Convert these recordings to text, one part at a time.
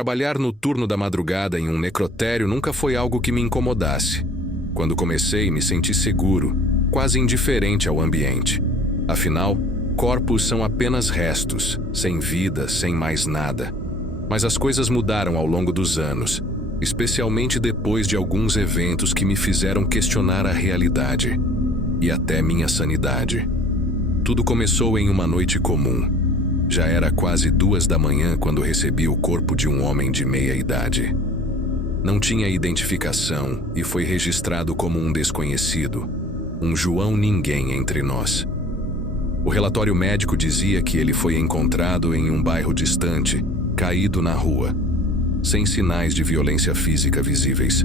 Trabalhar no turno da madrugada em um necrotério nunca foi algo que me incomodasse. Quando comecei, me senti seguro, quase indiferente ao ambiente. Afinal, corpos são apenas restos, sem vida, sem mais nada. Mas as coisas mudaram ao longo dos anos, especialmente depois de alguns eventos que me fizeram questionar a realidade e até minha sanidade. Tudo começou em uma noite comum. Já era quase 2 da manhã quando recebi o corpo de um homem de meia idade. Não tinha identificação e foi registrado como um desconhecido, um João Ninguém entre nós. O relatório médico dizia que ele foi encontrado em um bairro distante, caído na rua, sem sinais de violência física visíveis.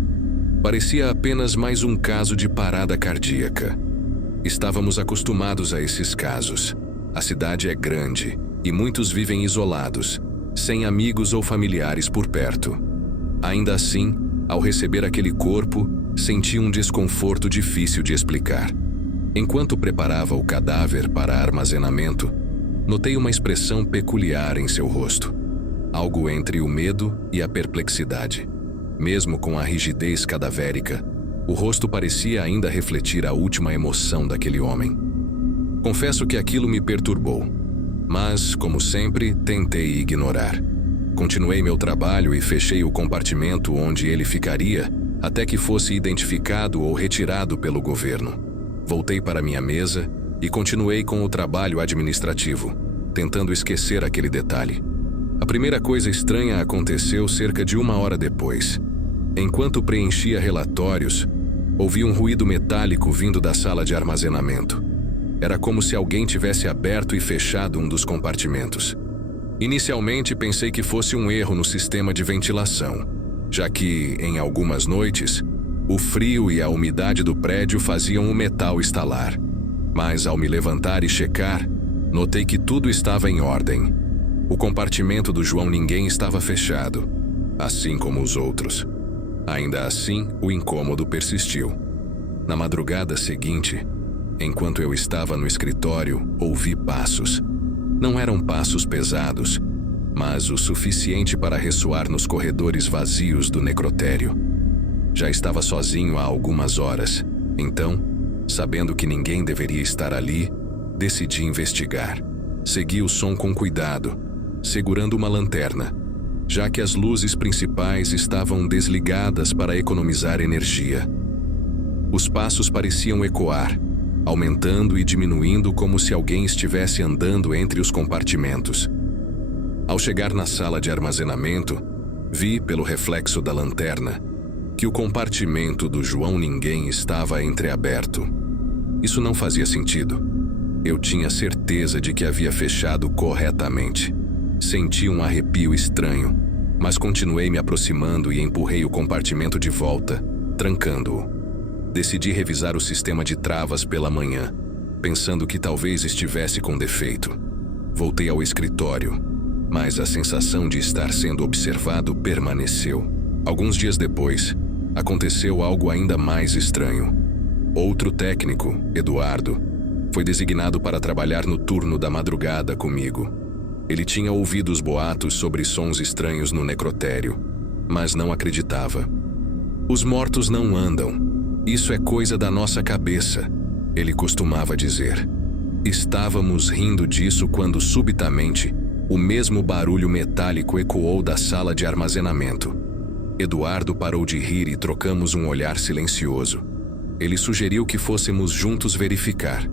Parecia apenas mais um caso de parada cardíaca. Estávamos acostumados a esses casos. A cidade é grande e muitos vivem isolados, sem amigos ou familiares por perto. Ainda assim, ao receber aquele corpo, senti um desconforto difícil de explicar. Enquanto preparava o cadáver para armazenamento, notei uma expressão peculiar em seu rosto. Algo entre o medo e a perplexidade. Mesmo com a rigidez cadavérica, o rosto parecia ainda refletir a última emoção daquele homem. Confesso que aquilo me perturbou, mas, como sempre, tentei ignorar. Continuei meu trabalho e fechei o compartimento onde ele ficaria até que fosse identificado ou retirado pelo governo. Voltei para minha mesa e continuei com o trabalho administrativo, tentando esquecer aquele detalhe. A primeira coisa estranha aconteceu cerca de 1 hora depois. Enquanto preenchia relatórios, ouvi um ruído metálico vindo da sala de armazenamento. Era como se alguém tivesse aberto e fechado um dos compartimentos. Inicialmente pensei que fosse um erro no sistema de ventilação, já que, em algumas noites, o frio e a umidade do prédio faziam o metal estalar. Mas ao me levantar e checar, notei que tudo estava em ordem. O compartimento do João Ninguém estava fechado, assim como os outros. Ainda assim, o incômodo persistiu. Na madrugada seguinte, enquanto eu estava no escritório, ouvi passos. Não eram passos pesados, mas o suficiente para ressoar nos corredores vazios do necrotério. Já estava sozinho há algumas horas, então, sabendo que ninguém deveria estar ali, decidi investigar. Segui o som com cuidado, segurando uma lanterna, já que as luzes principais estavam desligadas para economizar energia. Os passos pareciam ecoar, aumentando e diminuindo como se alguém estivesse andando entre os compartimentos. Ao chegar na sala de armazenamento, vi, pelo reflexo da lanterna, que o compartimento do João Ninguém estava entreaberto. Isso não fazia sentido. Eu tinha certeza de que havia fechado corretamente. Senti um arrepio estranho, mas continuei me aproximando e empurrei o compartimento de volta, trancando-o. Decidi revisar o sistema de travas pela manhã, pensando que talvez estivesse com defeito. Voltei ao escritório, mas a sensação de estar sendo observado permaneceu. Alguns dias depois, aconteceu algo ainda mais estranho. Outro técnico, Eduardo, foi designado para trabalhar no turno da madrugada comigo. Ele tinha ouvido os boatos sobre sons estranhos no necrotério, mas não acreditava. Os mortos não andam. Isso é coisa da nossa cabeça, ele costumava dizer. Estávamos rindo disso quando, subitamente, o mesmo barulho metálico ecoou da sala de armazenamento. Eduardo parou de rir e trocamos um olhar silencioso. Ele sugeriu que fôssemos juntos verificar.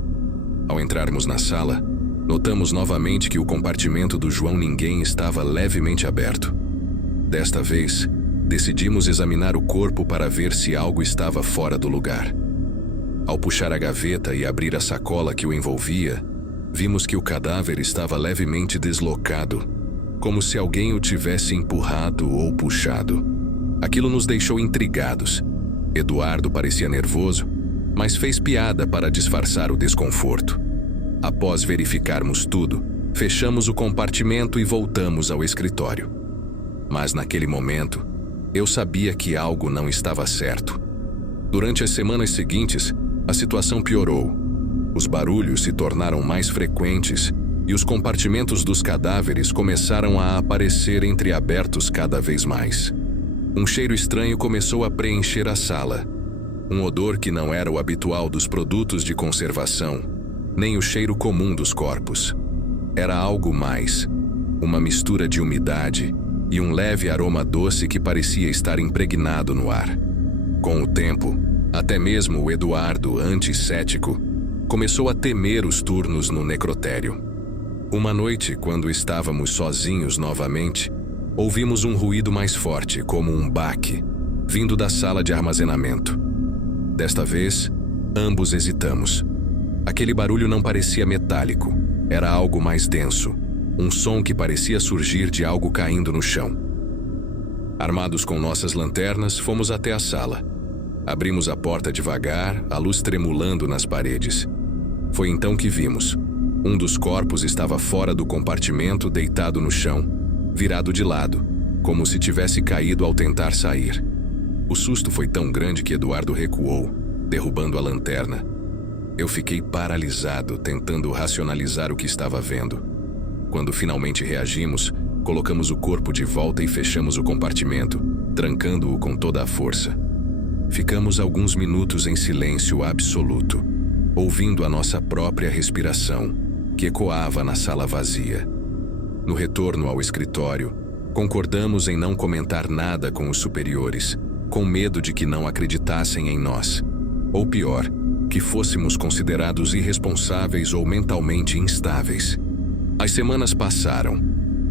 Ao entrarmos na sala, notamos novamente que o compartimento do João Ninguém estava levemente aberto. Desta vez, decidimos examinar o corpo para ver se algo estava fora do lugar. Ao puxar a gaveta e abrir a sacola que o envolvia, vimos que o cadáver estava levemente deslocado, como se alguém o tivesse empurrado ou puxado. Aquilo nos deixou intrigados. Eduardo parecia nervoso, mas fez piada para disfarçar o desconforto. Após verificarmos tudo, fechamos o compartimento e voltamos ao escritório. Mas naquele momento, eu sabia que algo não estava certo. Durante as semanas seguintes, a situação piorou. Os barulhos se tornaram mais frequentes e os compartimentos dos cadáveres começaram a aparecer entreabertos cada vez mais. Um cheiro estranho começou a preencher a sala. Um odor que não era o habitual dos produtos de conservação, nem o cheiro comum dos corpos. Era algo mais, uma mistura de umidade e um leve aroma doce que parecia estar impregnado no ar. Com o tempo, até mesmo o Eduardo, antes cético, começou a temer os turnos no necrotério. Uma noite, quando estávamos sozinhos novamente, ouvimos um ruído mais forte, como um baque, vindo da sala de armazenamento. Desta vez, ambos hesitamos. Aquele barulho não parecia metálico, era algo mais denso, um som que parecia surgir de algo caindo no chão. Armados com nossas lanternas, fomos até a sala. Abrimos a porta devagar, a luz tremulando nas paredes. Foi então que vimos. Um dos corpos estava fora do compartimento, deitado no chão, virado de lado, como se tivesse caído ao tentar sair. O susto foi tão grande que Eduardo recuou, derrubando a lanterna. Eu fiquei paralisado, tentando racionalizar o que estava vendo. Quando finalmente reagimos, colocamos o corpo de volta e fechamos o compartimento, trancando-o com toda a força. Ficamos alguns minutos em silêncio absoluto, ouvindo a nossa própria respiração, que ecoava na sala vazia. No retorno ao escritório, concordamos em não comentar nada com os superiores, com medo de que não acreditassem em nós. Ou pior, que fôssemos considerados irresponsáveis ou mentalmente instáveis. As semanas passaram,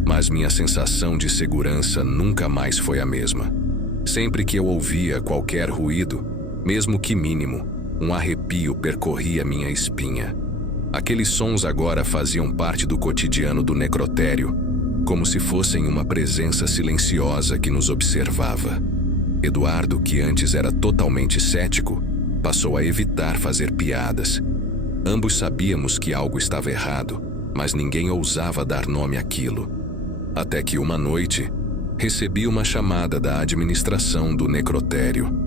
mas minha sensação de segurança nunca mais foi a mesma. Sempre que eu ouvia qualquer ruído, mesmo que mínimo, um arrepio percorria minha espinha. Aqueles sons agora faziam parte do cotidiano do necrotério, como se fossem uma presença silenciosa que nos observava. Eduardo, que antes era totalmente cético, passou a evitar fazer piadas. Ambos sabíamos que algo estava errado, mas ninguém ousava dar nome àquilo. Até que uma noite, recebi uma chamada da administração do necrotério.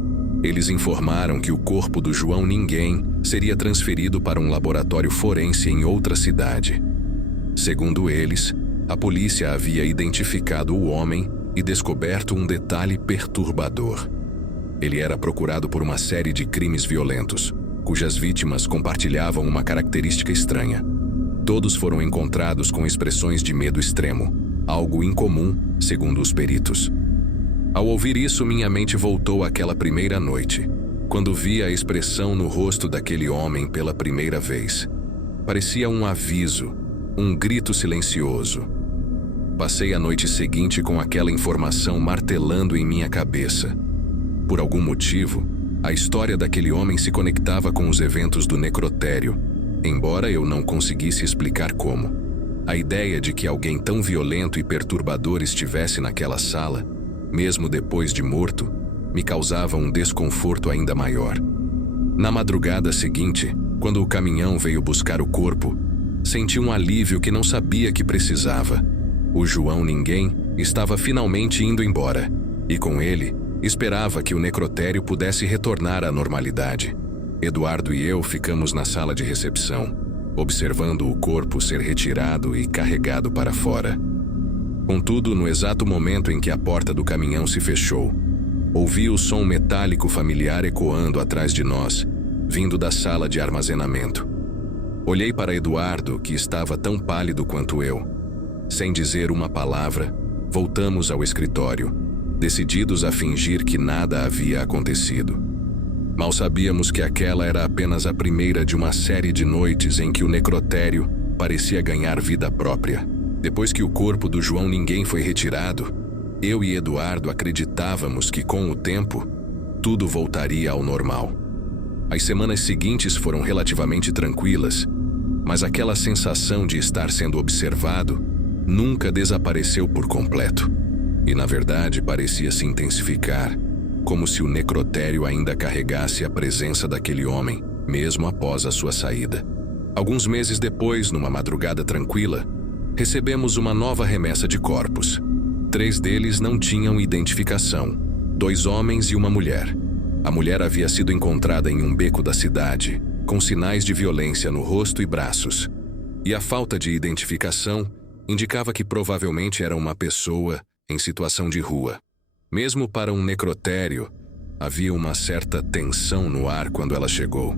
Eles informaram que o corpo do João Ninguém seria transferido para um laboratório forense em outra cidade. Segundo eles, a polícia havia identificado o homem e descoberto um detalhe perturbador. Ele era procurado por uma série de crimes violentos, cujas vítimas compartilhavam uma característica estranha. Todos foram encontrados com expressões de medo extremo, algo incomum, segundo os peritos. Ao ouvir isso, minha mente voltou àquela primeira noite, quando vi a expressão no rosto daquele homem pela primeira vez. Parecia um aviso, um grito silencioso. Passei a noite seguinte com aquela informação martelando em minha cabeça. Por algum motivo, a história daquele homem se conectava com os eventos do necrotério, embora eu não conseguisse explicar como. A ideia de que alguém tão violento e perturbador estivesse naquela sala, mesmo depois de morto, me causava um desconforto ainda maior. Na madrugada seguinte, quando o caminhão veio buscar o corpo, senti um alívio que não sabia que precisava. O João Ninguém estava finalmente indo embora, e com ele, esperava que o necrotério pudesse retornar à normalidade. Eduardo e eu ficamos na sala de recepção, observando o corpo ser retirado e carregado para fora. Contudo, no exato momento em que a porta do caminhão se fechou, ouvi o som metálico familiar ecoando atrás de nós, vindo da sala de armazenamento. Olhei para Eduardo, que estava tão pálido quanto eu. Sem dizer uma palavra, voltamos ao escritório, decididos a fingir que nada havia acontecido. Mal sabíamos que aquela era apenas a primeira de uma série de noites em que o necrotério parecia ganhar vida própria. Depois que o corpo do João Ninguém foi retirado, eu e Eduardo acreditávamos que, com o tempo, tudo voltaria ao normal. As semanas seguintes foram relativamente tranquilas, mas aquela sensação de estar sendo observado nunca desapareceu por completo. E, na verdade, parecia se intensificar, como se o necrotério ainda carregasse a presença daquele homem, mesmo após a sua saída. Alguns meses depois, numa madrugada tranquila, recebemos uma nova remessa de corpos. 3 deles não tinham identificação, 2 homens e uma mulher. A mulher havia sido encontrada em um beco da cidade, com sinais de violência no rosto e braços. e a falta de identificação indicava que provavelmente era uma pessoa em situação de rua. Mesmo para um necrotério, havia uma certa tensão no ar quando ela chegou.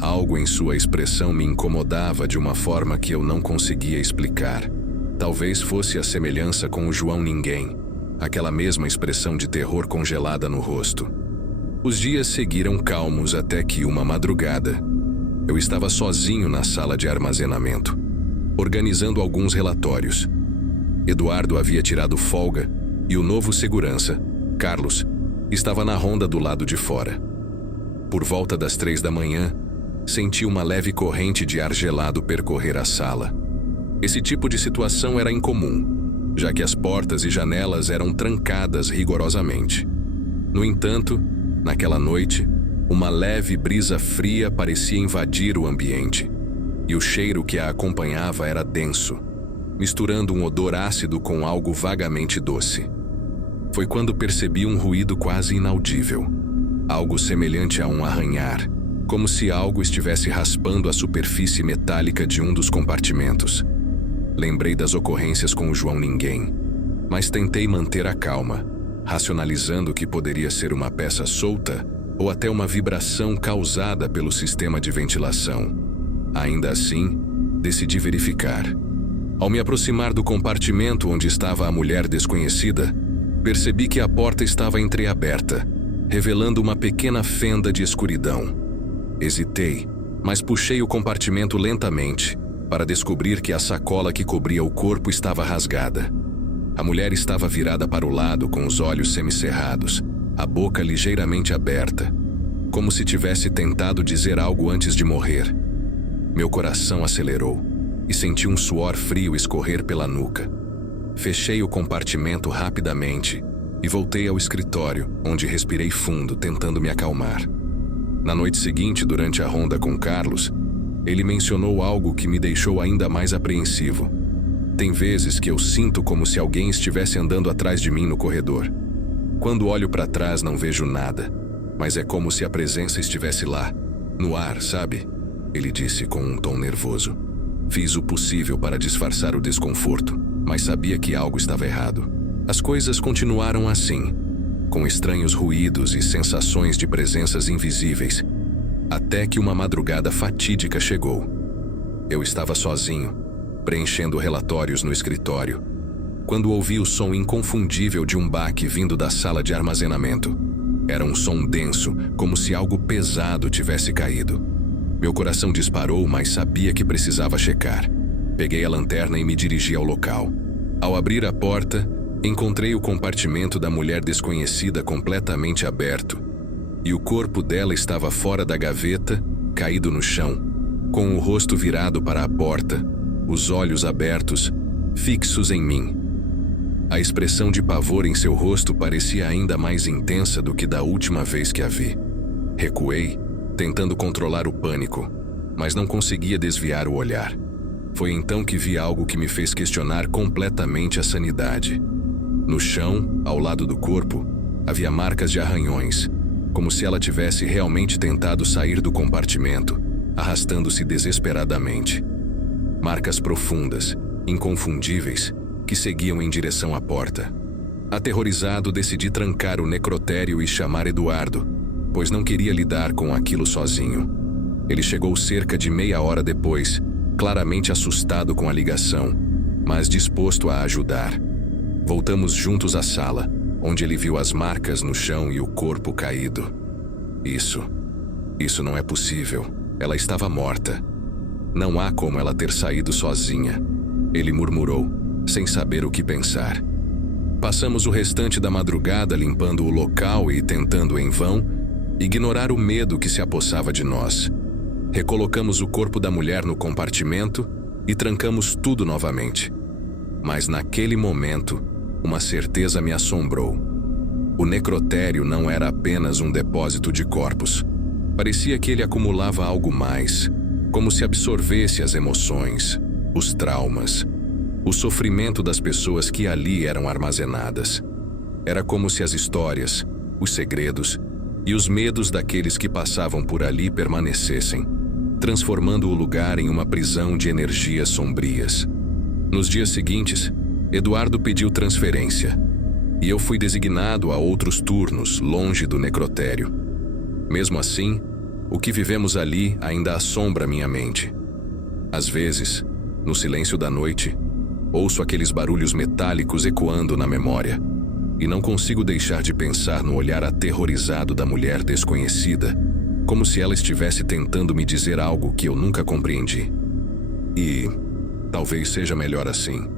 Algo em sua expressão me incomodava de uma forma que eu não conseguia explicar. Talvez fosse a semelhança com o João Ninguém, aquela mesma expressão de terror congelada no rosto. Os dias seguiram calmos até que, uma madrugada, eu estava sozinho na sala de armazenamento, organizando alguns relatórios. Eduardo havia tirado folga e o novo segurança, Carlos, estava na ronda do lado de fora. Por volta das 3 da manhã, senti uma leve corrente de ar gelado percorrer a sala. Esse tipo de situação era incomum, já que as portas e janelas eram trancadas rigorosamente. No entanto, naquela noite, uma leve brisa fria parecia invadir o ambiente, e o cheiro que a acompanhava era denso, misturando um odor ácido com algo vagamente doce. Foi quando percebi um ruído quase inaudível, algo semelhante a um arranhar, como se algo estivesse raspando a superfície metálica de um dos compartimentos. Lembrei das ocorrências com o João Ninguém, mas tentei manter a calma, racionalizando que poderia ser uma peça solta ou até uma vibração causada pelo sistema de ventilação. Ainda assim, decidi verificar. Ao me aproximar do compartimento onde estava a mulher desconhecida, percebi que a porta estava entreaberta, revelando uma pequena fenda de escuridão. Hesitei, mas puxei o compartimento lentamente, para descobrir que a sacola que cobria o corpo estava rasgada. A mulher estava virada para o lado com os olhos semicerrados, a boca ligeiramente aberta, como se tivesse tentado dizer algo antes de morrer. Meu coração acelerou e senti um suor frio escorrer pela nuca. Fechei o compartimento rapidamente e voltei ao escritório, onde respirei fundo, tentando me acalmar. Na noite seguinte, durante a ronda com Carlos, ele mencionou algo que me deixou ainda mais apreensivo. Tem vezes que eu sinto como se alguém estivesse andando atrás de mim no corredor. Quando olho para trás não vejo nada, mas é como se a presença estivesse lá, no ar, sabe? Ele disse com um tom nervoso. Fiz o possível para disfarçar o desconforto, mas sabia que algo estava errado. As coisas continuaram assim, com estranhos ruídos e sensações de presenças invisíveis, até que uma madrugada fatídica chegou. Eu estava sozinho, preenchendo relatórios no escritório, quando ouvi o som inconfundível de um baque vindo da sala de armazenamento. Era um som denso, como se algo pesado tivesse caído. Meu coração disparou, mas sabia que precisava checar. Peguei a lanterna e me dirigi ao local. Ao abrir a porta, encontrei o compartimento da mulher desconhecida completamente aberto, e o corpo dela estava fora da gaveta, caído no chão, com o rosto virado para a porta, os olhos abertos, fixos em mim. A expressão de pavor em seu rosto parecia ainda mais intensa do que da última vez que a vi. Recuei, tentando controlar o pânico, mas não conseguia desviar o olhar. Foi então que vi algo que me fez questionar completamente a sanidade. No chão, ao lado do corpo, havia marcas de arranhões, como se ela tivesse realmente tentado sair do compartimento, arrastando-se desesperadamente. Marcas profundas, inconfundíveis, que seguiam em direção à porta. Aterrorizado, decidi trancar o necrotério e chamar Eduardo, pois não queria lidar com aquilo sozinho. Ele chegou cerca de meia hora depois, claramente assustado com a ligação, mas disposto a ajudar. Voltamos juntos à sala, onde ele viu as marcas no chão e o corpo caído. Isso não é possível. Ela estava morta. Não há como ela ter saído sozinha, ele murmurou, sem saber o que pensar. Passamos o restante da madrugada limpando o local e tentando, em vão, ignorar o medo que se apossava de nós. Recolocamos o corpo da mulher no compartimento e trancamos tudo novamente. Mas naquele momento, uma certeza me assombrou. O necrotério não era apenas um depósito de corpos. Parecia que ele acumulava algo mais, como se absorvesse as emoções, os traumas, o sofrimento das pessoas que ali eram armazenadas. Era como se as histórias, os segredos e os medos daqueles que passavam por ali permanecessem, transformando o lugar em uma prisão de energias sombrias. Nos dias seguintes, Eduardo pediu transferência, e eu fui designado a outros turnos longe do necrotério. Mesmo assim, o que vivemos ali ainda assombra minha mente. Às vezes, no silêncio da noite, ouço aqueles barulhos metálicos ecoando na memória, e não consigo deixar de pensar no olhar aterrorizado da mulher desconhecida, como se ela estivesse tentando me dizer algo que eu nunca compreendi. E talvez seja melhor assim.